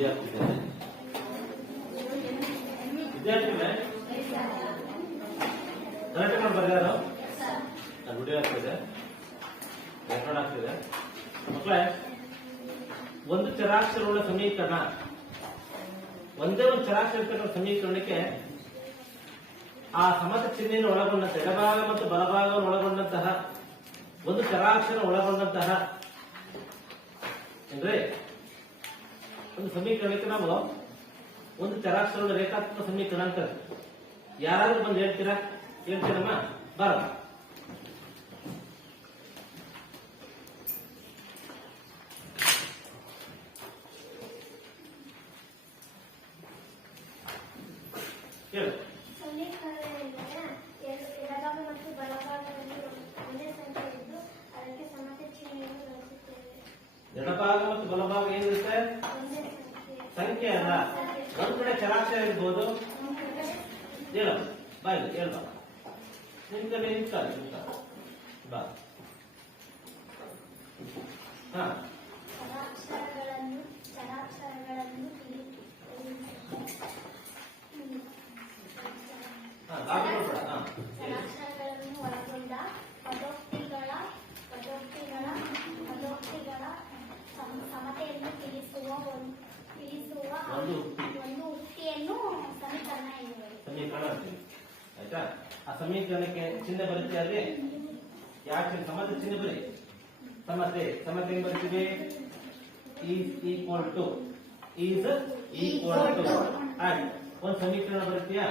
Easy ಆಗ್ತಿದೆ. ವಿದ್ಯಾರ್ಥಿಗಳೇ correct ಮಾಡಿ ಬರ್ಯಾರು ವಿಡಿಯೋ ಆಗ್ತಿದೆ, ರೆಕಾರ್ಡ್ ಆಗ್ತಿದೆ. ಮಕ್ಕಳೇ, ಒಂದು ಚರಾಕ್ಷರಗಳ ಸಮೀಕರಣ, ಒಂದೇ ಒಂದು ಚರಾಕ್ಷರ ಸಮೀಕರಣಕ್ಕೆ ಆ ಸಮತ ಚಿಹ್ನೆಯನ್ನು ಒಳಗೊಂಡಂತೆ ಎಡಭಾಗ ಮತ್ತು ಬಲಭಾಗವನ್ನು ಒಳಗೊಂಡಂತಹ ಒಂದು ಚರಾಕ್ಷರ ಒಳಗೊಂಡಂತಹ ಅಂದ್ರೆ ಒಂದು ಸಮೀಕರಣಕ್ಕೆ ನಾವು ಒಂದು ಚರಾಕ್ಷರಗಳ ರೇಖಾತ್ಮಕ ಸಮೀಕರಣ ಅಂತ ಯಾರಾದ್ರೂ ಬಂದು ಹೇಳ್ತೀರಾ? ಹೇಳ್ತೀರಮ್ಮ? ಬರ ಹೇಳು. ಎಡಭಾಗ ಮತ್ತು ಬಲಭಾಗದಲ್ಲಿ ಒಂದೇ ಸಂಖ್ಯೆ ಇದ್ದು ಅದಕ್ಕೆ ಸಮತೆ ಚಿಹ್ನೆಯನ್ನು ಬಳಸುತ್ತೇವೆ. ಎಡಭಾಗ ಮತ್ತು ಬಲಭಾಗ ಏನಿರುತ್ತೆ? ಸಂಖ್ಯೆ ಅಲ್ಲ, ಒಂದ್ ಕಡೆ ಚರಾಕ್ಷರ ಇರ್ಬೋದು. ಹೇಳು ಬಾಯ್, ಹೇಳ್ಬ ನಿಮ್ ಕಡೆ ನಿಂತಾರೆ ಬಾ. ಹಾ, ಚರಾಕ್ಷರಗಳನ್ನು ಒಳಗೊಂಡ ಪದೋಕ್ತಿಗಳ ಸಮತೆಯನ್ನು ತಿಳಿಸುವ ಒಂದು ಉಕ್ತಿಯನ್ನು ಸಮೀಕರಣ ಅಂತೀವಿ. ಆಯ್ತಾ? ಆ ಸಮೀಕರಣಕ್ಕೆ ಚಿಹ್ನೆ ಬರುತ್ತೆ. ಅಲ್ಲಿ ಯಾಕೆ ಸಮತೆ ಚಿಹ್ನೆ ಬರೀ? ಸಮತೆ ಹೆಂಗ್ ಬರ್ತೀವಿ? ಈಸ್ ಈಕ್ವಲ್ ಟು ಒಂದು ಸಮೀಕರಣ ಬರುತ್ತೀಯಾ?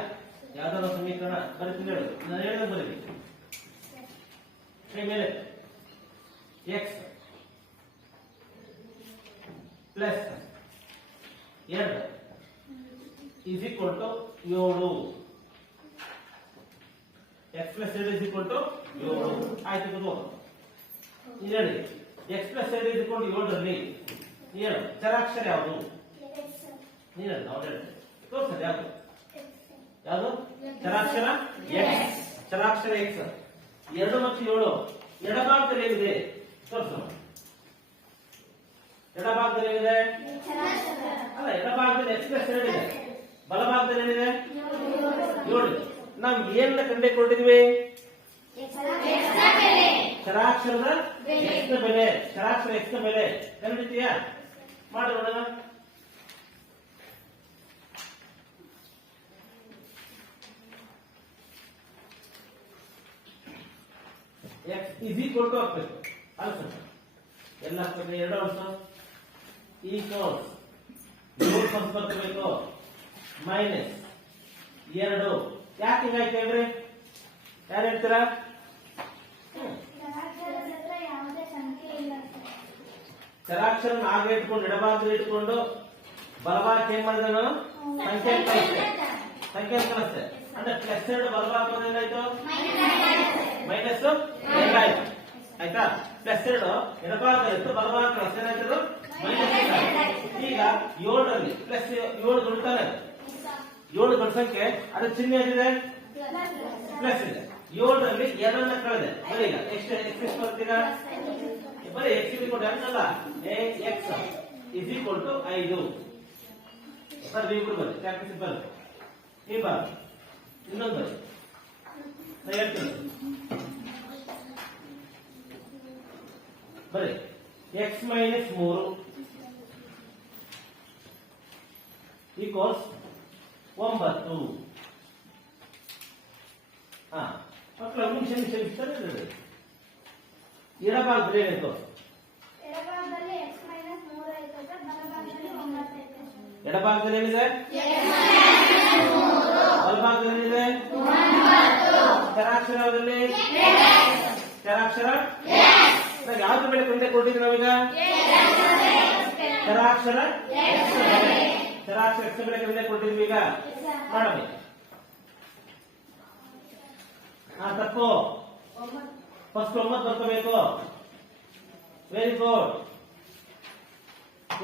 ಯಾವ್ದಾದ್ರು ಸಮೀಕರಣ ಬರೀತೀನಿ ಹೇಳು. ನಾನು ಹೇಳಿದ ಬರೀ ಮೇಲೆ x plus 2 is equal to 7. X plus 2 is equal to 7. ಆಯ್ತು, ಹೇಳಿ x plus 2 is equal to 7 ರಲ್ಲಿ ಹೇಳು ಚರಾಕ್ಷರ ಯಾವುದು? ನೀನು ತೋರ್ಸಲ್ಲ ಯಾವುದು? ಯಾವುದು ಚರಾಕ್ಷರ? ಎಕ್ಸ್. ಚರಾಕ್ಷರ ಎಕ್ಸ್. 2 ಮತ್ತು 7 ಎಡಭಾಗದಲ್ಲಿ ಏನಿದೆ ತೋರಿಸೋಣ. ಎಡಭಾಗದಲ್ಲಿ ಏನಿದೆ? ಅಲ್ಲ, ಎಡಭಾಗದಲ್ಲಿ ಎಕ್ಸ್ ಪ್ಲಸ್ 2 ಇದೆ, ಬಲಭಾಗದಲ್ಲಿ ಏನಿದೆ? 7. ನಾವು ಏನ ಕಂಡುಕೊಂಡಿದ್ವಿ? ಚರಾಕ್ಷರದ ಎಕ್ಸ್ ನ ಬೆಲೆ. ಚರಾಕ್ಷರ ಎಕ್ಸ್ ನ ಬೆಲೆ ಕಂಡಿದ್ದೀಯಾ? ಮಾಡಿ ನೋಡೋಣ. ಎಕ್ಸ್ ಇಸ್ ಈಕ್ವಲ್ ಟು ಹಾಕ್ಬೇಕು. ಅಲ್ಸ ಎಲ್ಲ ಹಾಕ್ಬೇಕು. 2 ಅಲ್ಸ ಈಕ್ವಲ್ಸ್ 7 ಬರ್ಬೇಕು ಮೈನಸ್ 2. ಯಾಕೆ ಹಿಂಗಾಯ್ತು ಹೇಳ್ರಿ? ಯಾರು ಹೇಳ್ತೀರಾ? ಚರಾಕ್ಷರ ಆಗ ಇಟ್ಕೊಂಡು ಎಡಭಾಗದಲ್ಲಿ ಇಟ್ಕೊಂಡು ಬಲಭಾಗಕ್ಕೆ ಏನ್ ಮಾಡಿದ್ರೆ ನಾನು ಸಂಖ್ಯೆ ಕಳಿಸ್ತೆ. ಅಂದ್ರೆ ಪ್ಲಸ್ 2 ಬಲಭಾಗ ಏನಾಯ್ತು? ಮೈನಸ್ 2 ಆಯ್ತು. ಆಯ್ತಾ? ಪ್ಲಸ್ 2 ಎಡಭಾಗದಲ್ಲಿ ಇತ್ತು, ಬಲಭಾಗ ಪ್ಲಸ್ ಏನಾಯ್ತು? ಮೈನಸ್ 2. ಈಗ 7 ರಲ್ಲಿ ಪ್ಲಸ್ 7 ದೊಡ್ತಾನೆ. 7 ದೊಡ್ಡ ಸಂಖ್ಯೆ, ಅದ್ರ ಚಿಹ್ನೆ ಏನಿದೆ? ಪ್ಲಸ್ ಇದೆ. 7 ರಲ್ಲಿ 2 ಕಳೆದೆ. ಬರೀ ಈಗ ಎಕ್ಸ್ ಬರ್ತೀಗ ಬರೀ ಎಕ್ಸ್ ಇಕ್ವಲ್ ಅಲ್ಲ, ಎಕ್ಸ್ ಇಸ್ ಈಕ್ವಲ್ ಟು 5. ಬರ್ರಿ ಇಬ್ರು ಬರ್ರಿ, ಪ್ರಾಕ್ಟೀಸ್ ಬರ್ರಿ. ಈ ಬಾರ್ ಇನ್ನೊಂದು ಬರ್ರಿ, ನಾ ಹೇಳ್ತೀನಿ ಬರ್ರಿ. X minus 3 equals 9. ಹಾ ಮಕ್ಕಳು ನಿಮಿಷ ಇರ್ತಾರೆ. ಎಡಭಾಗದಲ್ಲಿ ಏನಾಯ್ತು? ಎಡಭಾಗದಲ್ಲಿ ಏನಿದೆ? ಬಲಭಾಗದಲ್ಲಿ ಏನಿದೆ? ಚರಾಕ್ಷರದಲ್ಲಿ ಚರಾಕ್ಷರ ಯಾವ್ದು ಬೆಲೆ ಕೊಂಡೆ ಕೊಟ್ಟಿದ್ವಿ ನಾವೀಗ? ಚರಾಕ್ಷರ ಚರಾಕ್ಷರ ಎಕ್ಸ್ ಬೆಲೆ ಕೊಂಡೆ ಕೊಟ್ಟಿದ್ವಿ. ಈಗ ಮಾಡಬೇಕು. ತಪ್ಪು. ಫಸ್ಟ್ 9 ಬರ್ಕೋಬೇಕು. Very good.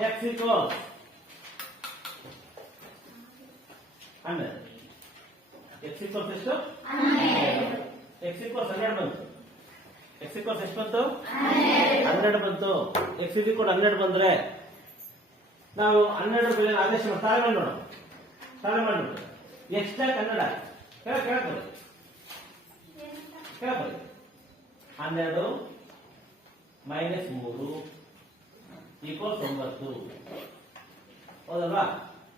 X equal 100. X equals ಎಷ್ಟು? 12. ಎಕ್ಸ್ ಈಕ್ವಲ್ಸ್ 12 ಬಂತು. ಎಕ್ಸ್ ಈಕ್ವಲ್ಸ್ ಎಷ್ಟು ಬಂತು? 12 ಬಂತು. ಎಕ್ಸ್ ಈಕ್ವಲ್ 12 ಬಂದ್ರೆ ನಾವು 12 ಬೆಲೆ ಆದೇಶ ತಾಳೆ ಮಾಡಿ ನೋಡೋಣ. ತಾಳೆ ಮಾಡಿ ನೋಡೋಣ. ಎಕ್ಸ್ಟ್ರಾ ಕನ್ನಡ ಕೇಳ್ಬೋದು. 12 ಮೈನಸ್ 3 ಈಕ್ವಲ್ 9. ಹೌದಲ್ವಾ?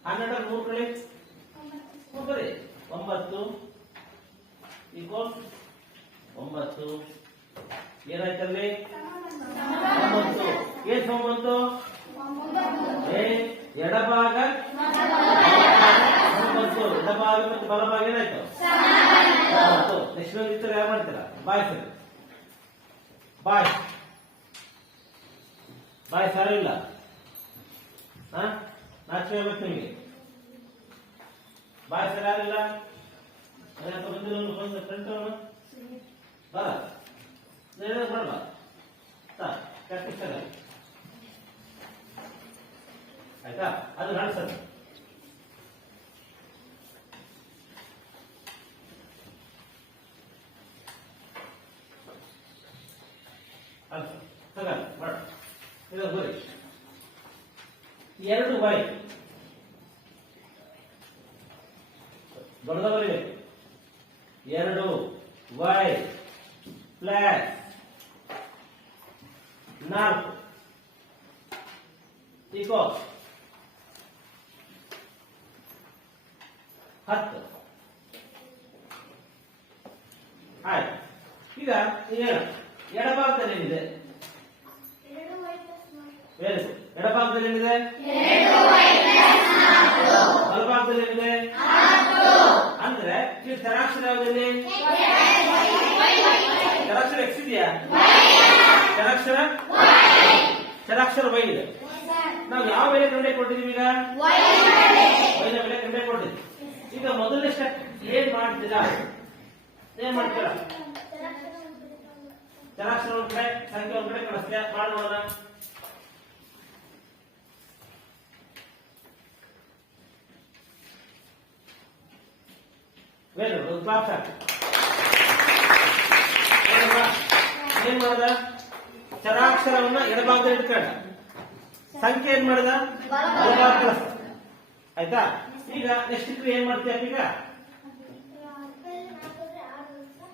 12 3 ಕಡೆ 3 ಬರೀ 9 ಈಕ್ವಲ್ 9. ಏನಾಯ್ತಲ್ಲಿ? 9. ಏನ್ ಸಮ ಬಂತು? ಎಡಭಾಗ 9. ಎಡಭಾಗ ಮತ್ತು ಬಲಭಾಗ ಏನಾಯ್ತು? 9. ನೆಕ್ಸ್ಟ್ ಇತರ ಯಾರು ಮಾಡ್ತೀರಾ? ಬಾಯ್ ಸರ್, ಬಾಯ್ ಬಾಯ್ ಸಾರ ಇಲ್ಲ. ನಾಚಿಕೆ ಬೇಕು ನಿಮಗೆ. ಬಾಯ್ ಸರ್ ಯಾರಿಲ್ಲ? ಬಂದಿಲ್ಲ ಬಂದ ಫ್ರೆಂಡ್ ಬರ ಬರಲ್ಲ ಆಯ್ತಾ? ಅದು ಕಾಣಿಸಲ್ಲ. ಮಾಡ ಇದು ಬರೀ 2 ವೈ ದೊಡ್ಡದ ಬರೀಬೇಕು. 2 ವೈ ಪ್ಲಸ್ 4 ಈಕೋ 10. ಆಯ್ತು. ಈಗ ಎಡಭಾಗದಲ್ಲಿ ಏನಿದೆ? ಎಡಭಾಗದಲ್ಲಿ ಏನಿದೆ? ಬಲಭಾಗದಲ್ಲಿ ಏನಿದೆ? ಅಂದ್ರೆ ಈ ಚರಾಕ್ಷರ ಯಾವುದಲ್ಲಿ? ಚರಾಕ್ಷರ ಎಕ್ಸ್ ಇದೆಯಾ? ಚರಾಕ್ಷರ ವೈ ಇದೆ. ನಾವು ಯಾವ ಬೆಲೆ ಕಂಡೆ ಕೊಟ್ಟಿದ್ದೀವಿ? ಈಗ ವೈನ ಬೆಲೆ ಕಂಡೆ ಕೊಟ್ಟಿದ್ದೀವಿ. ಈಗ ಮೊದಲನೇ ಸ್ಟೆಪ್ ಏನ್ ಮಾಡ್ತೀರಾ? ಚರಾಕ್ಷರ ಒಂದ್ ಕಡೆ, ಸಂಖ್ಯೆ ಒಂದ್ ಕಡೆ ಕಳಿಸ್ತೀರಾ? ಮಾಡಿ ನೋಡೋಣ. ಒಂದು ಕ್ಲಾಸ್ ಹಾಕಿ. ಏನ್ ಮಾಡ್ದ? ಚರಾಕ್ಷರವನ್ನ ಎಡಭಾಗದಲ್ಲಿ ಇಟ್ಕೊಂಡ, ಸಂಖ್ಯೆ ಏನ್ ಮಾಡ್ದ? ಬಲಭಾಗ ಕಳಿಸ್ತ. ಆಯ್ತಾ? ಈಗ ನೆಕ್ಸ್ಟ್ ಕ್ರಿಯೆ ಏನ್ ಮಾಡ್ತೀಯ? ಈಗ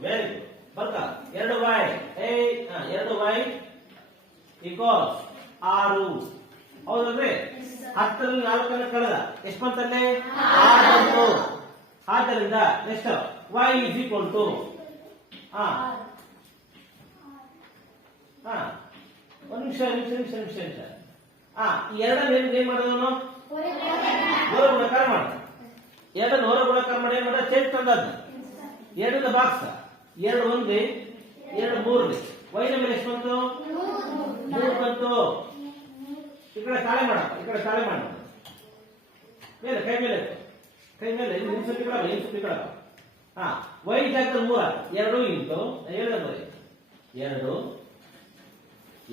ವೆರಿ ಗುಡ್. ಬರ್ತಾ 2 ವೈ 2 ವೈ ಈಕ್ವಲ್ 6. ಹೌದಲ್ರಿ? 10ರಲ್ಲಿ 4 ಕಳೆದ ಎಷ್ಟು ಬಂತಲ್ಲಿ? 6 ಬಂತು. ಆದ್ದರಿಂದ next y is equal to ಒಂದು ನಿಮಿಷ ಈ ಎರಡನ್ನ ಏನ್ ಮಾಡೋದು? ಹೊರ ಗುಣಾಕಾರ ಮಾಡ. ಎರಡನ್ನ ಹೊರ ಗುಣಾಕಾರ ಮಾಡಿ ಏನ್ ಮಾಡ? ಚೇಂಜ್ ತಂದದ್ದು 2 ಬಾಕ್ಸ್ 2 1 2 3 y ನ ಮೇಲೆ ಎಷ್ಟು ಬಂತು? 3 ಬಂತು. ಈ ಕಡೆ ತಾಳೆ ಮಾಡ, ಈ ಕಡೆ ತಾಳೆ ಮಾಡ. ಮೇಲೆ ಕೈ ಮೇಲೆ ಸುತ್ತಿ ಕಡ. ವೈ ಜಾಗದಲ್ಲಿ 3 2 ಇಂಟು ಹೇಳಿದ ಬರೀ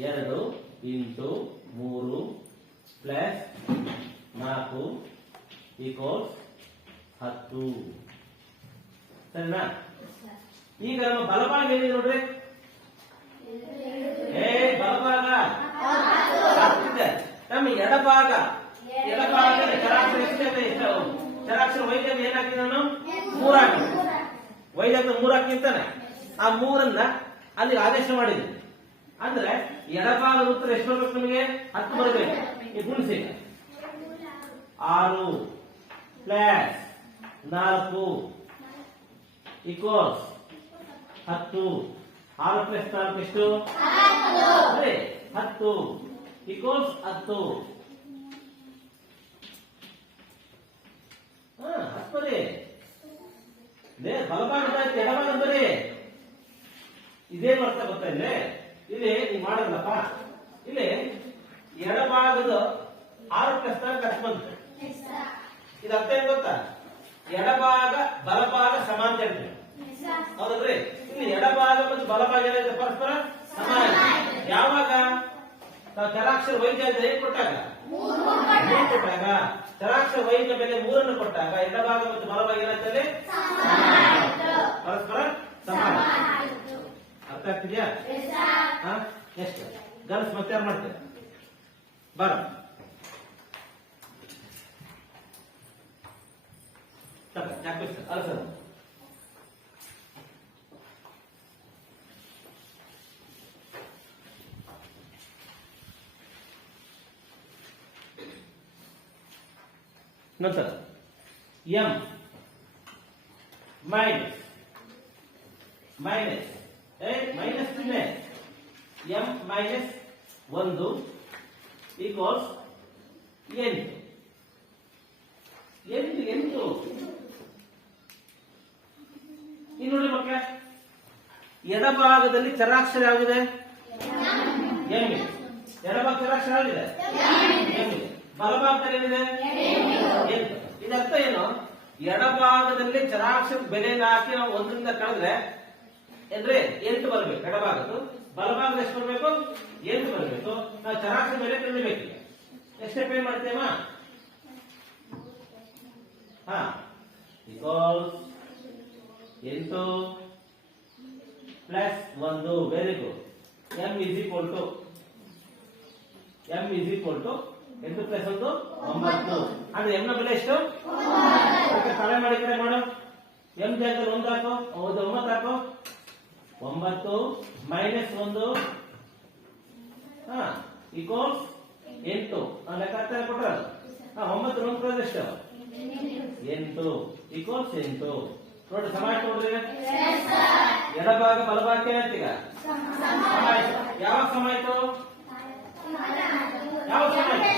2 ಇಂಟು 3 ಪ್ಲಸ್ 4 ಈಕ್ವಲ್ಸ್ 10. ಸರಿನಾ? ಈಗ ನಮ್ಮ ಬಲಭಾಗ ಏನಿದೆ ನೋಡ್ರಿ? ಬಲಭಾಗ ನಮ್ಮ ಎಡಭಾಗ ಚರಾಕ್ಷರ ವೈದ್ಯ ಏನಾಗ್ತದೆ? ನಾನು 3 ಹಾಕಿ ವೈದ್ಯ 3 ಹಾಕಿಂತಾನೆ. ಆ 3ಅನ್ನ ಅಲ್ಲಿ ಆದೇಶ ಮಾಡಿದ್ದೀನಿ. ಅಂದ್ರೆ ಎಡಭಾಗದ ಉತ್ತರ ಎಷ್ಟು ಬರ್ಬೇಕು? ನಮಗೆ 10 ಬರಬೇಕು. ಈ ಗುಣಿಸಿ 6 ಪ್ಲಸ್ 4 ಈಕ್ವಲ್ಸ್ 10. 6 ಪ್ಲಸ್ 4 ಎಷ್ಟು? 10 ಈಕ್ವಲ್ಸ್ 10. 10 ಬರೀ. ಬಲಭಾಗ ಎಡಭಾಗ ಬರೀ. ಇದೇ ಬರ್ತಾ ಗೊತ್ತಾ? ಇಲ್ಲಿ ನೀವು ಮಾಡಲ್ಲಪ್ಪ. ಇಲ್ಲಿ ಎಡಭಾಗದ 6 ಪ್ಲಸ್ 4 10 ಬಂತು. ಇದು ಅರ್ಥ ಏನ್ ಗೊತ್ತಾ? ಎಡಭಾಗ ಬಲಭಾಗ ಸಮಾನ ಹೇಳ್ತೀವಿ. ಹೌದಲ್ರಿ? ಇಲ್ಲಿ ಎಡಭಾಗ ಮತ್ತು ಬಲಭಾಗ ಏನಾಯ್ತು? ಪರಸ್ಪರ ಸಮಾನ. ಯಾವಾಗ? ಚರಾಕ್ಷರ ವೈದ್ಯ ಏನ್ ಕೊಟ್ಟಾಗ? 3 ಕೊಟ್ಟಾಗ. ಚರಾಕ್ಷರ ವೈದ್ಯ ಬೆಲೆ 3 ಕೊಟ್ಟಾಗ ಎಡಭಾಗ ಮತ್ತು ಬಲಭಾಗ ಏನಾಗ್ತದೆ? ಪರಸ್ಪರ ಸಮಾನ. ಅರ್ಥ ಆಗ್ತಿದ್ಯಾ? ಎಷ್ಟು ಗರ್ಲ್ಸ್ ಮತ್ತೆ ಯಾರು ಮಾಡ್ತಾರೆ? ಬರ ಅಲ್ಲ ಸರ್ ನಂತರ ಎಂ ಮೈನಸ್ ಮೈನಸ್ ಮೈನಸ್ ಚಿಹ್ನೆ ಎಂ ಮೈನಸ್ 1 ಈಕ್ವಲ್ಸ್ 8 8 ಇನ್ನು ನೋಡಿ ಮಕ್ಕಳೇ, ಎಡಭಾಗದಲ್ಲಿ ಚರಾಕ್ಷರ ಯಾವಿದೆ? ಎಂ ಇದೆ. ಎಡಭಾಗ ಚರಾಕ್ಷರ ಯಾವಿದೆ? ಎಂ ಇದೆ. ಬಲಭಾಗದಲ್ಲಿ ಏನಿದೆ? 8. ಇದರ್ಥ ಏನು? ಎಡಭಾಗದಲ್ಲಿ ಚರಾಕ್ಷರ ಬೆಲೆಯನ್ನು ಹಾಕಿ ನಾವು 1ರಿಂದ ಕಳೆದ್ರೆ ಅಂದ್ರೆ 8 ಬರಬೇಕು ಎಡಭಾಗದ್ದು. ಬಲಭಾಗದ ಎಷ್ಟು ಬರಬೇಕು? 8 ಬರಬೇಕು. ನಾವು ಚರಾಕ್ಷರ ಬೆಲೆ ಕಂಡುಬೇಕು. ಎಷ್ಟೇ ಪೇ ಮಾಡ್ತೇವಾ? Equals 8 plus 1. Very good. M is equal to 8 plus 1 9. ಅಂದ್ರೆ ಎಂ ನ ಬೆಲೆ ಎಷ್ಟು? ತಲೆ ಮಾಡಿ ಕಡೆ ಮಾಡು. ಎಂ ಜಾಗದಲ್ಲಿ 1 ಹಾಕು, 9 ಹಾಕು. 9 ಮೈನಸ್ 1 ಈಕ್ವಲ್ಸ್ 8. ಲೆಕ್ಕಾಚಾರ ಕೊಟ್ರ 9 1 ಪ್ಲಸ್ ಎಷ್ಟು? 8 ಈಕ್ವಲ್ಸ್ 8. ನೋಡಿ ಸಮ ಆಯ್ತು ನೋಡ್ರಿ. ಎಡಭಾಗ ಬಲಭಾಗಕ್ಕೆ ಏನಾಯ್ತು ಈಗ? ಸಮ ಆಯ್ತು. ಯಾವಾಗ ಸಮ ಆಯ್ತು? ಯಾವ ಸಮ ಆಯ್ತು?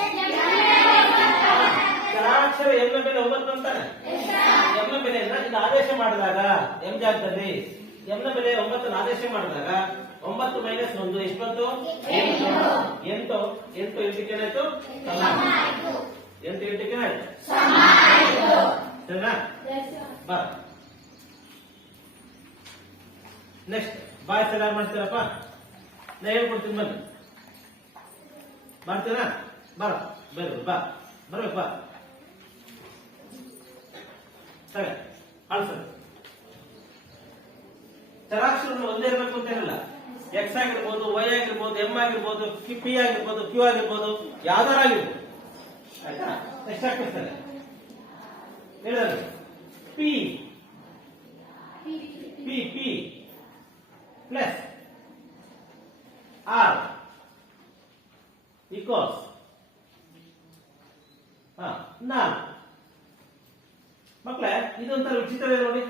ಚರಾಕ್ಷರ ಎಂ ನ ಬೆಲೆ 9 ಅಂತಾನೆ. ಎಂ ನ ಬೆಲೆ ಇದು ಆದೇಶ ಮಾಡಿದಾಗ ಎಂ ಜಾಗದಲ್ಲಿ ಎಂ ನ ಬೆಲೆ 9 ಆದೇಶ ಮಾಡಿದಾಗ 9 ಮೈನಸ್ 1 ಎಷ್ಟು ಬಂತು? 8. 8 ಎಂಟಕ್ಕೆ ಏನಾಯ್ತು? ಸಮ ಆಯ್ತು. 8 ಎಂಟಕ್ಕೆ ಏನಾಯ್ತು? ಸರಿನಾ? ಬಾ ನೆಕ್ಸ್ಟ್ ಬಾಯ್ಸ್ ಎಲ್ಲ ಮಾಡ್ತೀರಪ್ಪ? ನಾ ಹೇಳ್ಕೊಡ್ತೀನಿ ಬನ್ನಿ. ಮಾಡ್ತೀರಾ? ಬರ ಬರ್ಬೇಕು. ಬಾ ಬರ್ಬೇಕು. ಬಾ ಸರಿ ಸರ್. ಚರಾಕ್ಷರಗಳು ಒಂದೇ ಇರಬೇಕು ಅಂತ ಏನಿಲ್ಲ. ಎಕ್ಸ್ ಆಗಿರ್ಬೋದು, ವೈ ಆಗಿರ್ಬೋದು, ಎಂ ಆಗಿರ್ಬೋದು, ಪಿ ಆಗಿರ್ಬೋದು, ಕ್ಯೂ ಆಗಿರ್ಬೋದು, ಯಾವ್ದಾರ ಆಗಿರ್ಬೋದು. ಆಯ್ತಾ? ಎಷ್ಟಾಗ್ತದೆ ಹೇಳಿದ್ರೆ P P P plus R equals 4. ಮಕ್ಕಳೇ ಇದೊಂಥರ ವಿಚಿತ್ರ ನೋಡಿ.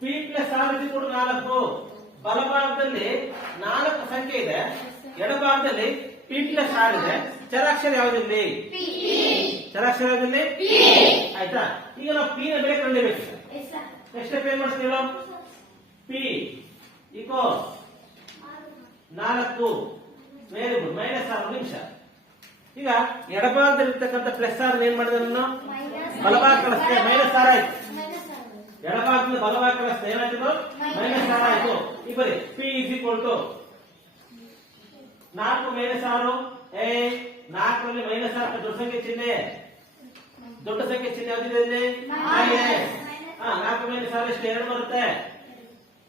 ಪಿ ಪ್ಲಸ್ ಆರ್ ಕೂಡ 4. ಬಲಭಾಗದಲ್ಲಿ 4 ಸಂಖ್ಯೆ ಇದೆ, ಎಡಭಾಗದಲ್ಲಿ ಪಿ ಪ್ಲಸ್ ಆರ್ ಇದೆ. ಚರಾಕ್ಷರ ಯಾವುದಿಲ್ಲಿ? ಚರಾಕ್ಷರ ಯಾವುದಿಲ್ಲಿ? ಆಯ್ತಾ? ಈಗ ನಾವು ಪಿ ನ ಬೆಲೆ ಕಂಡುಹಿಡಿಯಬೇಕು. ಎಷ್ಟು ಪೇ ಮಾಡ್ತೀವಿ? P equals 4. Very good. Minus 6 ನಿಮಿಷ. ಈಗ ಎಡಭಾಗದಲ್ಲಿರ್ತಕ್ಕಂಥ ಪ್ಲಸ್ ಆರ್ ಏನ್ ಮಾಡಿದ್ರೆ ನಾನು ಬಲಭಾಗ ಕಳಿಸ್ತೇ ಮೈನಸ್ 6 ಆಯ್ತು. ಎಡಭಾಗದಿಂದ ಬಲಭಾಗ ಕಳಿಸ್ತೇ ಏನಾಯ್ತು? ಮೈನಸ್ 6 ಆಯ್ತು. ಈಗ ಬರೀ P is equal to 4 minus 6. 4ರಲ್ಲಿ ಮೈನಸ್ 6 ದೊಡ್ಡ ಸಂಖ್ಯೆ ಚಿಹ್ನೆ. ದೊಡ್ಡ ಸಂಖ್ಯೆ ಚಿಹ್ನೆ ಯಾವ್ದಿದೆ ಇಲ್ಲಿ? ಮೈನಸ್. 4 ಮೈನಸ್ 6 ಎಷ್ಟು? 2 ಬರುತ್ತೆ.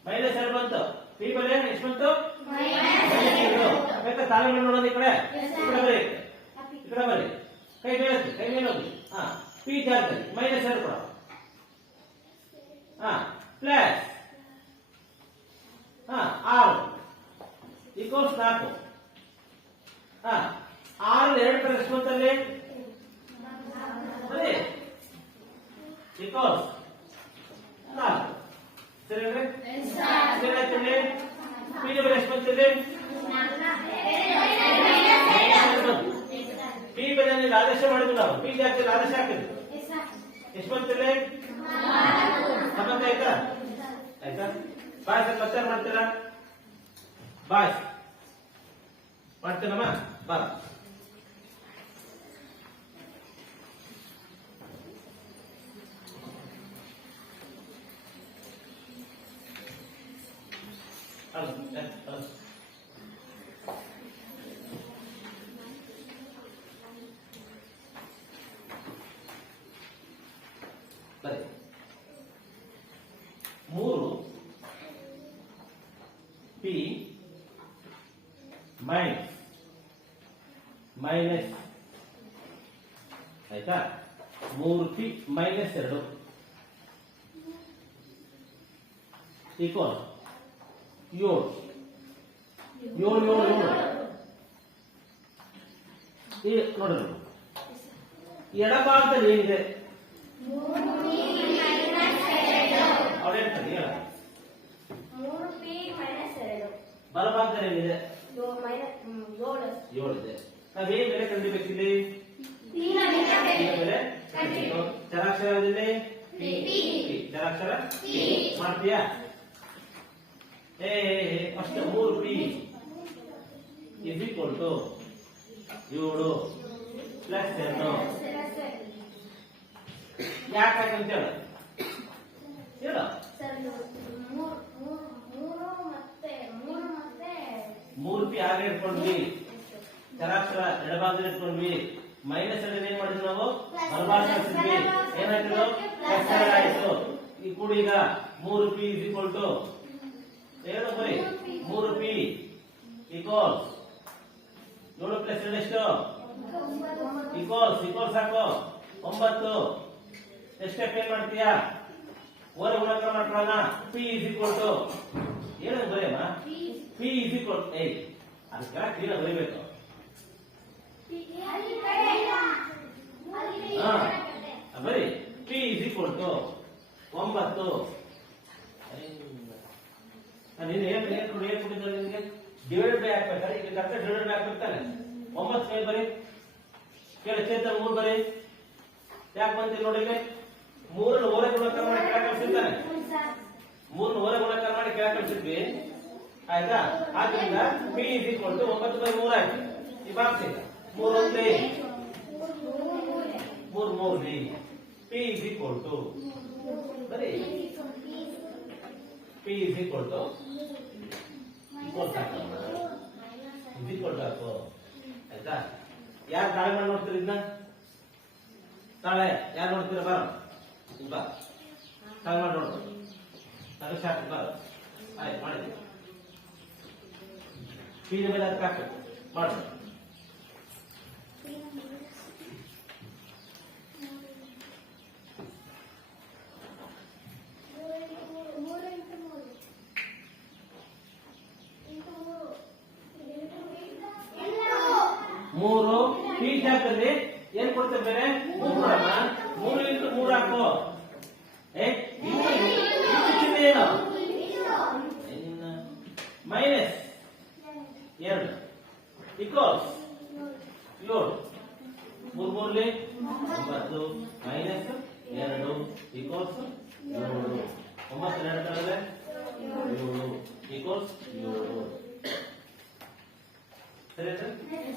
ಮೈನಸ್ 2 ಬಂತು. ಪಿ ಬೆಲೆ ಎಷ್ಟು ಬಂತು? ಬೇಕಾದ್ರೆ ತಾಳೆ ಮೇಲೆ ನೋಡೋದು. ಈ ಕಡೆ ಬರೀ, ಈ ಕಡೆ ಬರೀ. ಕೈ ಮೇಲೆ ಹೋಗಿ. ಪಿ ಜಾಗದಲ್ಲಿ ಮೈನಸ್ 2 ಕೊಡ. Plus 6 equals 4. 6 2 ಕಡೆ ಎಷ್ಟು ಬಂತಲ್ಲಿ? ಬರೀ ಈಕ್ವಲ್ಸ್ 4. ಸರಿ ಅಂದ್ರೆ ಏನಾಯ್ತಲ್ಲಿ? ಪಿ ಬೆಲೆ ಎಷ್ಟು ಬಂತಿಲ್ಲಿ? ಪಿ ಬೆಲೆ ಆದೇಶ ಮಾಡಿದ್ವಿ ನಾವು. ಪಿ ಜಾಗದಲ್ಲಿ ಆದೇಶ ಹಾಕಿದ್ವಿ. ಎಷ್ಟು ಬಂತಿಲ್ಲಿ? ಸಂಬಂಧ ಆಯ್ತಾ? ಆಯ್ತಾ? ಬಾಯ್ಸ್ ಮತ್ತೆ ಮಾಡ್ತೀರಾ? ಬಾಯ್ಸ್ ಮಾಡ್ತೀನಮ್ಮ? ಬಾ ಬರೀ 3 ಪಿ ಮೈನಸ್ ಆಯ್ತಾ? 3 ಪಿ ಮೈನಸ್ 2 ಈಕ್ವಲ್ 7 7 ಈ ನೋಡ್ರಿ ಎಡಭಾಗದಲ್ಲಿ ಏನಿದೆ ಅವ್ರು ಹೇಳ್ತಾರೆ ಹೇಳ ಬಲಭಾಗದಲ್ಲಿ ಏನಿದೆ 7 ಇದೆ ನಾವೇನ್ ಬೆಲೆ ಕಂಡಿಬೇಕಿಲ್ಲಿ ಬೆಲೆ ಚರಾಕ್ಷರದಲ್ಲಿ ಚರಾಕ್ಷರ ಮಾಡ್ತೀಯಾ first 3p is equal to 7 plus 2 ಯಾಕಂತ ಹೇಳ ಹೇಳ 3p ಆಗ ಇಟ್ಕೊಂಡ್ವಿ ಚರಾಕ್ಷರ ಎಡಭಾಗದಲ್ಲಿ ಇಟ್ಕೊಂಡ್ವಿ ಮೈನಸ್ ಅಲ್ಲಿ ಏನ್ ಮಾಡಿದ್ವಿ ನಾವು ಬಲಭಾಗ ಕಳಿಸಿದ್ವಿ ಏನಾಯ್ತು ಪ್ಲಸ್ ಆಯ್ತು ಈ ಕೂಡಿ ಈಗ 3p ಇಸ್ ಈಕ್ವಲ್ ಟು ಏನು ಬರೀ 3p ಈಕ್ವಲ್ಸ್ 7 ಪ್ಲಸ್ 2 ಎಷ್ಟು ಈಕ್ವಲ್ಸ್ ಹಾಕು 9 ಎಷ್ಟು ಏನ್ ಮಾಡ್ತೀಯಾ ಓರೆ ಗುಣಾಕಾರ ಮಾಡ್ಕೊಳ್ಳೋಣ p ಇಸ್ ಈಕ್ವಲ್ ಟು ಏನು ಬರೆಯಮ್ಮ p ಇಸ್ ಈಕ್ವಲ್ 8 ಅದಕ್ಕೆ ಕ್ಲೀನ್ ಬರೀಬೇಕು ಬರೀ p ಇಸ್ ಈಕ್ವಲ್ ಟು 9 ನೀನು ಏನ್ ಕೊಟ್ಟಿದ್ದಾರೆ ನಿಮಗೆ ಡಿವೈಡ್ ಬೈ ಹಾಕ್ಬೇಕಾದ್ರೆ ಈಗ ಕರೆಕ್ಟ್ ಡಿವೈಡ್ ಬೈ ಹಾಕ್ಬೇಕಾನೆ 9 ಮೇಲೆ ಬರೀ ಕೇಳಿ ಚೇತನ್ 3 ಬರೀ ಯಾಕೆ ಬಂತೀವಿ ನೋಡಿ 3 ಓರೆ ಗುಣಾಕಾರ ಮಾಡಿ ಕೆಳಗೆ ಕಳಿಸಿರ್ತಾನೆ 3 ಓರೆ ಗುಣಾಕಾರ ಮಾಡಿ ಕೆಳಗೆ ಕಳಿಸಿದ್ವಿ ಆಯ್ತಾ ಆದ್ರಿಂದ p ಇಸ್ ಈಕ್ವಲ್ ಟು 9/3 ಆಯ್ತು ಈ box 3 p is equal to ಬರೀ p ಇಸ್ ಈಕ್ವಲ್ ಟು ಹಾಕು ಆಯ್ತಾ ಯಾರು ತಾಳೆ ಮಾಡಿ ನೋಡ್ತೀರಿ ಇದನ್ನ ತಾಳೆ ಯಾರು ನೋಡ್ತೀರ ಬಾ ತಾಳೆ ಮಾಡಿ ನೋಡ್ರಿ ಅದು ಸಾಕು ಬರ ಆಯ್ತು ಮಾಡಿದ್ವಿ p ಮೇಲೆ ಅದಕ್ಕೆ ಹಾಕಿ ಮಾಡಿ ಮೂರು p ಜಾಗದಲ್ಲಿ ಏನ್ ಕೊಡ್ತೇವೆ ಬೇರೆ 3 ಇಂಟು 3 ಹಾಕು ಏನು ಮೈನಸ್ 2 ಈಕ್ವಲ್ಸ್ 7 3 9 ಮೈನಸ್ 2 ಈಕ್ವಲ್ಸ್ 7 9 2 ಕಳೆದ್ರೆ 7 ಈಕ್ವಲ್ಸ್ 7 ಸರಿ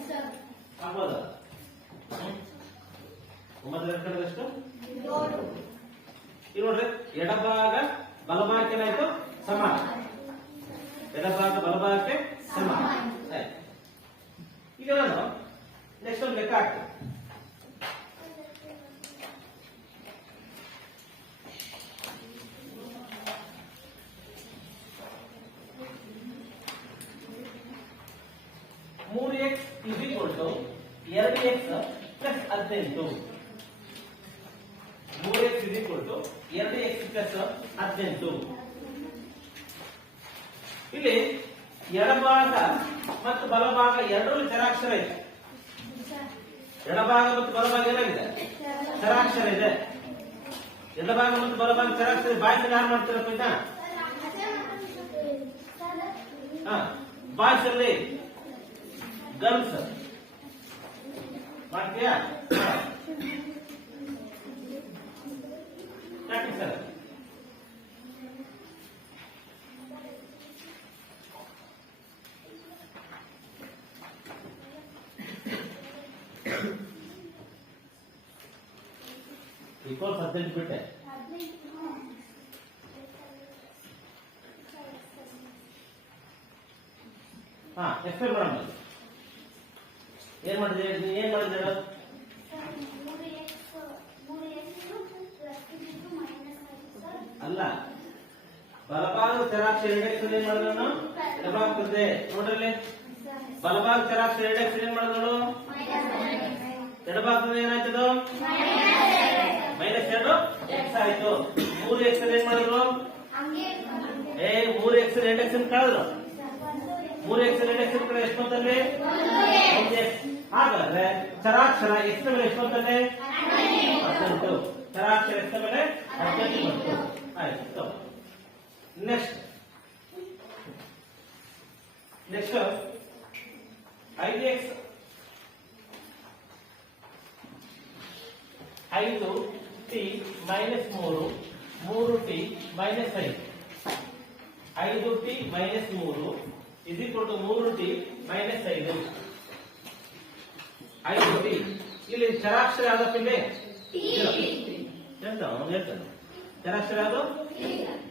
ಸರ್ ಆಗ್ಬೋದ 9 2 ಕಳೆದ್ರೆ ಎಷ್ಟು ಈಗ ನೋಡ್ರಿ ಎಡಭಾಗ ಬಲಭಾಗಕ್ಕೆ ಏನಾಯ್ತು ಸಮಾನ ಎಡಭಾಗ ಬಲಭಾಗಕ್ಕೆ ಸಮಾನ ಈಗ ನಾನು ನೆಕ್ಸ್ಟ್ ಒಂದು ಲೆಕ್ಕ ಹಾಕ್ತೀನಿ ಮೂರು x is equal to 2x plus 18 3x is equal to 2x plus 18 ಇಲ್ಲಿ ಎಡಭಾಗ ಮತ್ತು ಬಲಭಾಗ ಎರಡರಲ್ಲೂ ಚರಾಕ್ಷರ ಇದೆ ಎಡಭಾಗ ಮತ್ತು ಬಲಭಾಗ ಏನಾಗಿದೆ ಚರಾಕ್ಷರ ಇದೆ ಎಡಭಾಗ ಮತ್ತು ಬಲಭಾಗ ಚರಾಕ್ಷರ ಬಾಯ್ಸ್ ಯಾರು ಮಾಡ್ತೀರಪ್ಪ ಇದನ್ನ ಬಾಯ್ಸ್ ಅಲ್ಲಿ ಗರ್ಲ್ಸ್ ಮಾಡ್ತೀಯಾ ಸರ್ ಈಕ್ವಲ್ 18 ಬಿಟ್ಟೆ ಎಕ್ಸ್ಪ್ಲೇನ್ ಮಾಡೋಣ ಏನ್ ಮಾಡಿದ್ರೆ ಅಲ್ಲ ಬಲಭಾಗ ಚರಾಕ್ಷರ ಇಂಡೆಕ್ಸ್ ಏನ್ ಮಾಡಿದ್ರು ಎಡಭಾಗಕ್ಕೆ ನೋಡ್ರಲ್ಲಿ ಬಲಭಾಗ ಚರಾಕ್ಷರ ಇಂಡೆಕ್ಸ್ ಏನ್ ಮಾಡಿದ್ರು ಎಡಭಾಗದ ಏನಾಯ್ತದು -2 x ಆಯ್ತು 3x ಏನ್ ಮಾಡಿದ್ರು 3x 2x ಕಳೆದ್ರು 3x 2x ಕಡೆ ಎಷ್ಟು ಬಂತಲ್ಲಿ 1x. ಹಾಗಾದ್ರೆ ಚರಾಕ್ಷರ x ನ ಬೆಲೆ ಎಷ್ಟು ಬಂತಲ್ಲಿ 18. ಚರಾಕ್ಷರ x ನ ಬೆಲೆ 18 ಬಂತು. ಆಯ್ತು. Next 5x 5t minus 3 3t minus 5 5t minus 3 is equal to 3t minus 5 5t. ಇಲ್ಲಿ ಚರಾಕ್ಷರ ಯಾವ್ದಪ್ಪ ಇಲ್ಲಿ ಹೇಳ್ತಾನೆ ಚರಾಕ್ಷರ ಯಾವುದು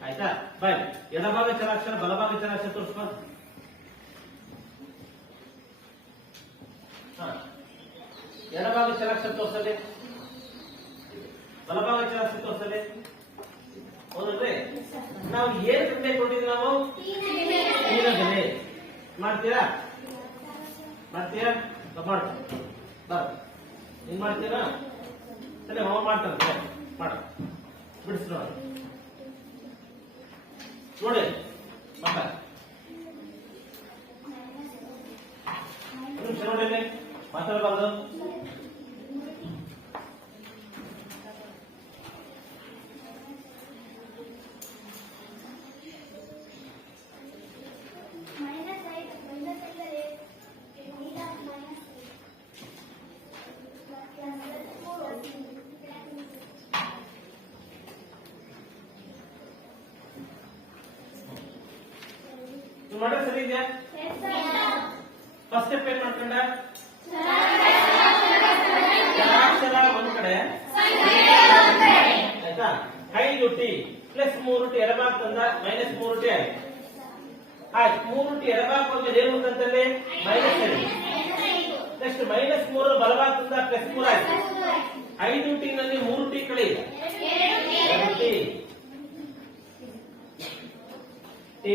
ಆಯ್ತಾ. ಬಾಯ್ ಎಡಭಾಗ ಚರಾಕ್ಷರ ಬಲಭಾಗ ಚರಾಕ್ಷರ ತೋರಿಸ್ಬ. ಎಡಭಾಗ ಚರಾಕ್ಷರ ತೋರಿಸಲಿ, ಬಲಭಾಗ ಚರಾಕ್ಷರ ತೋರಿಸಲಿ. ಹೌದಲ್ರಿ? ನಾವು ಏನ್ ಬೆಲೆ ಕೊಟ್ಟಿದ್ವಿ? ನಾವು ನೀರಿನ ಬೆಲೆ ಮಾಡ್ತೀರಾ ಮಾಡ್ತೀರಾ ಮಾಡ್ತೀವಿ ಹಿಂಗ್ ಮಾಡ್ತೀರಾ? ಸರಿ ಹೋಮ ಮಾಡ್ತಾರೆ ಮಾಡ ಬಿಡಿಸ್ ನೋಡಿ ನೋಡಿ ಮಕ್ಕ ನೋಡಿ ಮಾತಾಡಬಾರ್ದು. ಮಾಡ್ರೆ ಸರಿ ಇದೆಯಾ? ಫಸ್ಟ್ ಸ್ಟೆಪ್ ಏನ್ ಮಾಡ್ಕೊಂಡ? ಚರಾಕ್ಷರ ಒಂದ್ ಕಡೆ ಆಯ್ತಾ. 5t ಪ್ಲಸ್ 3t ಎಡಭಾಗ ತಂದ ಮೈನಸ್ 3t ಆಯ್ತು. ಆಯ್ತು 3t ಎಡಭಾಗ ಬಂದ್ರೆ ಏನ್ ಬಂತಂತಲ್ಲಿ -5. ನೆಕ್ಸ್ಟ್ -3 ಬಲಭಾಗ ತಂದ ಪ್ಲಸ್ 3 ಆಯ್ತು. 5t ನಲ್ಲಿ 3t ಕಳೆ 2t t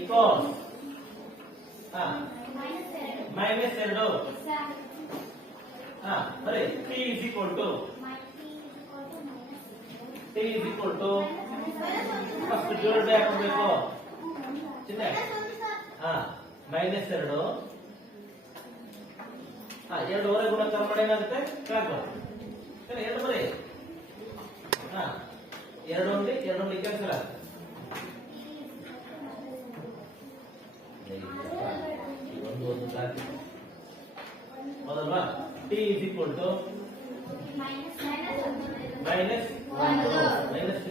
equals -2 ಸರಿ. t is equal to first ಜೋಡ್ ಹಾಕಬೇಕು ಚಿನ್ನ -2 2 ಗುಣಾಕಾರ ಮಾಡಿ ಏನಾಗುತ್ತೆ ಕೆಳಗೆ ಬರುತ್ತೆ. 2 ಬರೀ 2 ಕ್ಯಾನ್ಸಲ್ ಆಗುತ್ತೆ. ಹೌದಲ್ವಾ? t is equal to minus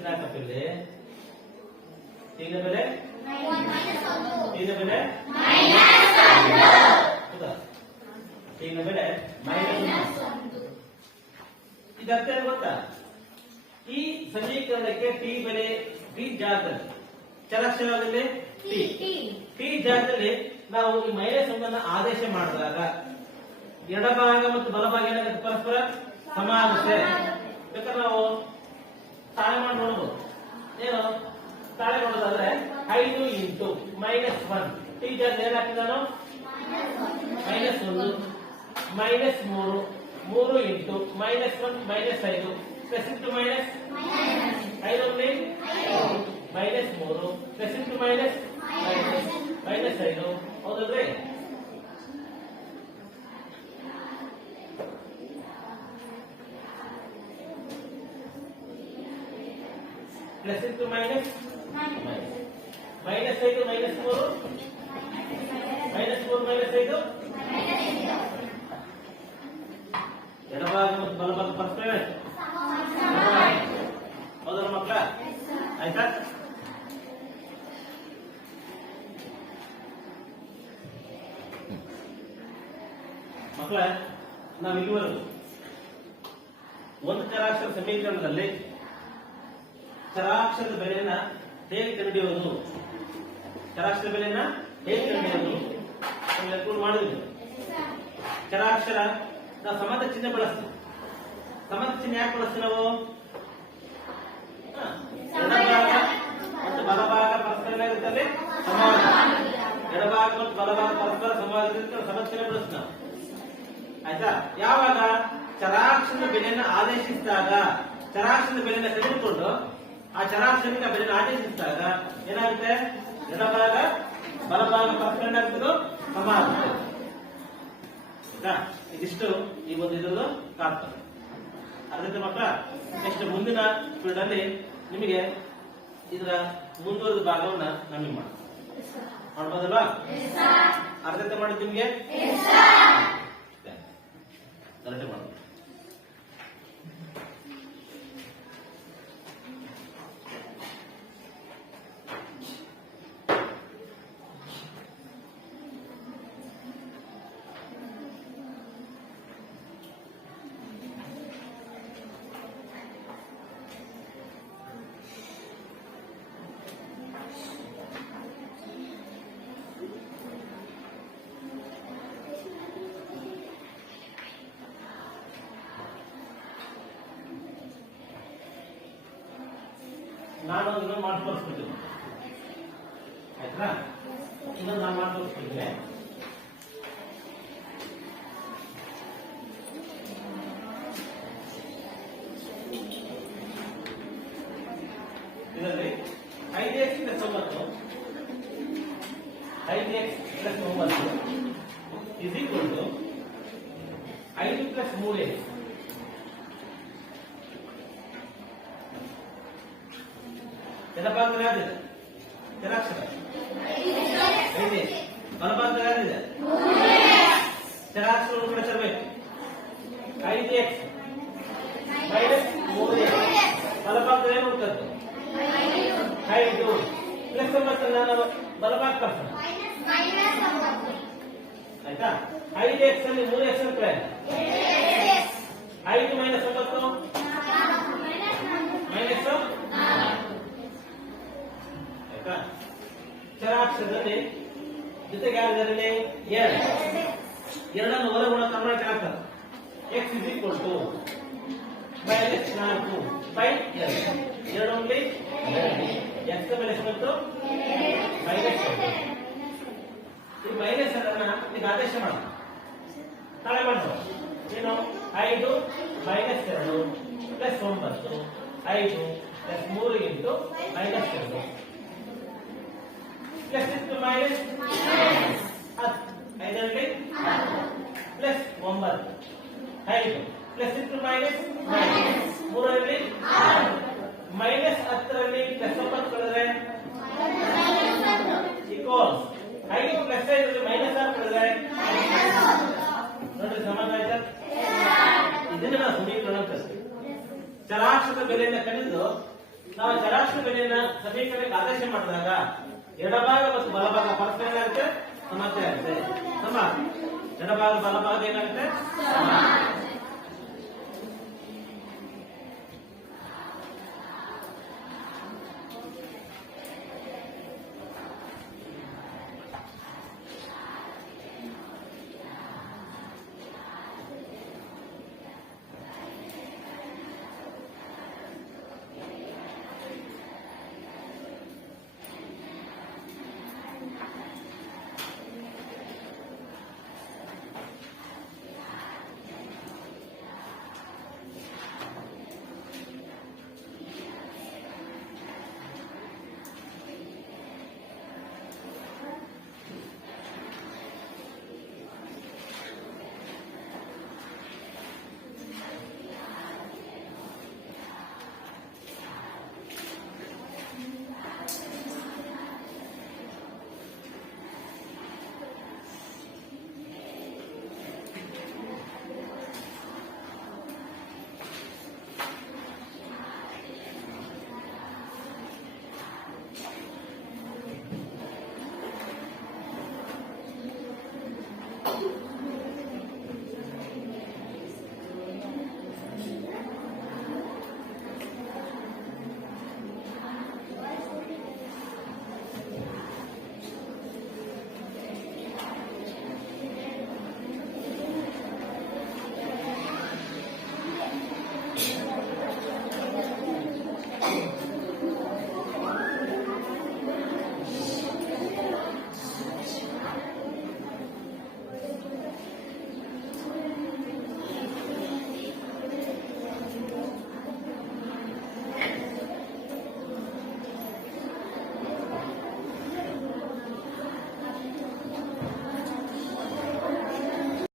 ಹಾಕಪ್ಪಿಲ್ಲಿ t ನ ಬೆಲೆ ಹೌದಾ? t ನ ಬೆಲೆ -1. ಇದರ್ಥ ಏನು ಗೊತ್ತಾ? ಈ ಸಮೀಕರಣಕ್ಕೆ t ಬೆಲೆ b ಜಾಗದಲ್ಲಿ ಚರಾಕ್ಷರದಲ್ಲಿ t ಜಾಗದಲ್ಲಿ ನಾವು ಈ -1 ಆದೇಶ ಮಾಡಿದಾಗ ಎಡಭಾಗ ಮತ್ತು ಬಲಭಾಗ ಏನಾಗುತ್ತೆ? ಪರಸ್ಪರ ಸಮಾನತೆ. ಬೇಕಾದ್ರೆ ನಾವು ತಾಳೆ ಮಾಡಿ ನೋಡಬಹುದು. ಏನು ತಾಳೆ ಮಾಡೋದಾದ್ರೆ 5 ಇಂಟು -1 t ಜಾಗ ಏನ್ ಹಾಕಿದ ನಾನು -1 -3 into -1 -5 plus into minus 5 -3 plus into minus -5 ಹೌದಲ್ರಿ? ಪ್ಲಸ್ ಇಂಟು ಮೈನಸ್ -5 -3 -5 ಎಡಭಾಗ ಮತ್ತು ಬಲಭಾಗ ಪರಸ್ಪರ ಹೌದಲ್ಲ ಮಕ್ಕಳ? ಆಯ್ತಾ? ಮಕ್ಕಳ ನಾವು ಇಲ್ಲಿವರೆಗೂ ಒಂದು ಚರಾಕ್ಷರ ಸಮೀಕರಣದಲ್ಲಿ ಚರಾಕ್ಷರದ ಬೆಲೆಯನ್ನ ಹೇಗೆ ಕಂಡುಹಿಡಿಯೋದು, ಚರಾಕ್ಷರ ಬೆಲೆಯನ್ನ ಹೇಗೆ ಕಂಡುಹಿಡಿಯೋದು ಮಾಡಿದ್ವಿ. ಚರಾಕ್ಷರ ನಾವು ಸಮಾನ ಚಿಹ್ನೆ ಬಳಸ್ತೀವಿ. ಸಮಾನ ಚಿಹ್ನೆ ಯಾಕೆ ಬಳಸ್ತೀವಿ ನಾವು? ಎಡಭಾಗ ಮತ್ತು ಬಲಭಾಗ ಪರಸ್ಪರ ಏನಾಗುತ್ತೆ? ಸಮಾನ. ಎಡಭಾಗ ಮತ್ತು ಬಲಭಾಗ ಪರಸ್ಪರ ಸಮಾನ ಸಮಾನ ಚಿಹ್ನೆ ಬಳಸ್ತೀವಿ ನಾವು. ಆಯ್ತಾ? ಯಾವಾಗ ಚರಾಕ್ಷರದ ಬೆಲೆಯನ್ನು ಆದೇಶಿಸಿದಾಗ ಚರಾಕ್ಷರದ ಬೆಲೆಯನ್ನು ತೆಗೆದುಕೊಂಡು ಆ ಚರಾಕ್ಷರಕ್ಕೆ ಬೆಲೆ ಆದೇಶಿಸಿದಾಗ ಏನಾಗುತ್ತೆ? ಎಡಭಾಗ ಬಲಭಾಗ ಪರಸ್ಪರ ಆಗ್ತದೋ ಸಮ ಆಗುತ್ತೆ. ಆಯ್ತಾ? ಇದಿಷ್ಟು ಈ ಒಂದು ಇದ್ರದ್ದು ತಾತ್ಪರ್ಯ. ಅರ್ಥ ಮಕ್ಕಳ? ನೆಕ್ಸ್ಟ್ ಮುಂದಿನ ಫೀಲ್ಡ್ ಅಲ್ಲಿ ನಿಮಗೆ ಇದರ ಮುಂದುವರೆದ ಭಾಗವನ್ನ ನಮಗೆ ಮಾಡ್ಬೋದಲ್ವಾ? ಅರ್ಥ ಮಾಡಿದ್ದು ನಿಮಗೆ ಗಲಾಟೆ ಮಾಡ್ಬೋದು. ನಾನು ಇನ್ನೊಂದು ಮಾಡಿ ತೋರಿಸ್ಬಿಡ್ತೀನಿ. ಆಯ್ತಾ? ಇನ್ನೊಂದು ನಾನು ಮಾಡಿ ತೋರಿಸ್ಬಿಡ್ತೀನಿ. ಇದರಲ್ಲಿ 5x + 9 5x + 9 = 5 + 3x. ಎಡಭಾಗ ಯಾವ್ದಿದೆ? ಚರಾಕ್ಷರ 5x. ಬಲಭಾಗ ಯಾವ್ದಿದೆ? ಚರಾಕ್ಷರ ಕೂಡ ತರಬೇಕು. 5x - 3x. ಬಲಭಾಗ ಏನು ಉಂಟದ್ದು? 5 + 9 ನಾನು ಬಲಭಾಗ ಕಳ್ಸೋಣ. ಆಯ್ತಾ? 5x ಅಲ್ಲಿ 3x ಅಂತ 5 - 9 ಆಯ್ತಾ? ಚರಾಕ್ಷರದಲ್ಲಿ ಜೊತೆಗೆ ಯಾರಿದ್ದಾರೆ? 2. ಎರಡನ್ನು ಹೊರಗುಣ ಕರ್ನಾಟಕ ಆಗ್ತದೆ. x = -4 by 2. 2 only 2. x ಬೆಲೆ ಎಷ್ಟು? -2. ಈ ಮೈನಸ್ ಅನ್ನ ಈಗ ಆದೇಶ ಮಾಡೋಣ. ತಾಳೆ ಮಾಡೋಣ. ಏನು? 5 - 2 + 9 5 + 3 × -2 ಪ್ಲಸ್ ಇತ್ತು ಮೈನಸ್ 10 5ರಲ್ಲಿ 10 ಪ್ಲಸ್ 9 5 ಪ್ಲಸ್ ಇತ್ತು ಮೈನಸ್ 3ರಲ್ಲಿ 6 ಮೈನಸ್ 10ರಲ್ಲಿ ಪ್ಲಸ್ 9 ಕಳೆದ್ರೆ ಈಕ್ವಲ್ಸ್ 5 ಪ್ಲಸ್ 5ರಲ್ಲಿ ಮೈನಸ್ 6 ಕಳೆದ್ರೆ ನೋಡಿ ಸಮಾನ ಆಯ್ತಾ? ಇದನ್ನ ನಾವು ಸಮೀಕರಣ ಕಲಿತೀವಿ. ಚರಾಕ್ಷರದ ಬೆಲೆಯನ್ನು ಕಲಿದು ನಾವು ಚರಾಕ್ಷರ ಬೆಲೆಯನ್ನ ಸಮೀಕರಣಕ್ಕೆ ಆದೇಶ ಮಾಡಿದಾಗ ಎಡಭಾಗ ಮತ್ತು ಬಲಭಾಗ ಪರಸ್ಪರ ಏನಾಗುತ್ತೆ? ಸಮಾನತೆ ಆಗುತ್ತೆ. ಸಮ ಎಡಭಾಗ ಬಲಭಾಗ ಏನಾಗುತ್ತೆ? ಸಮ.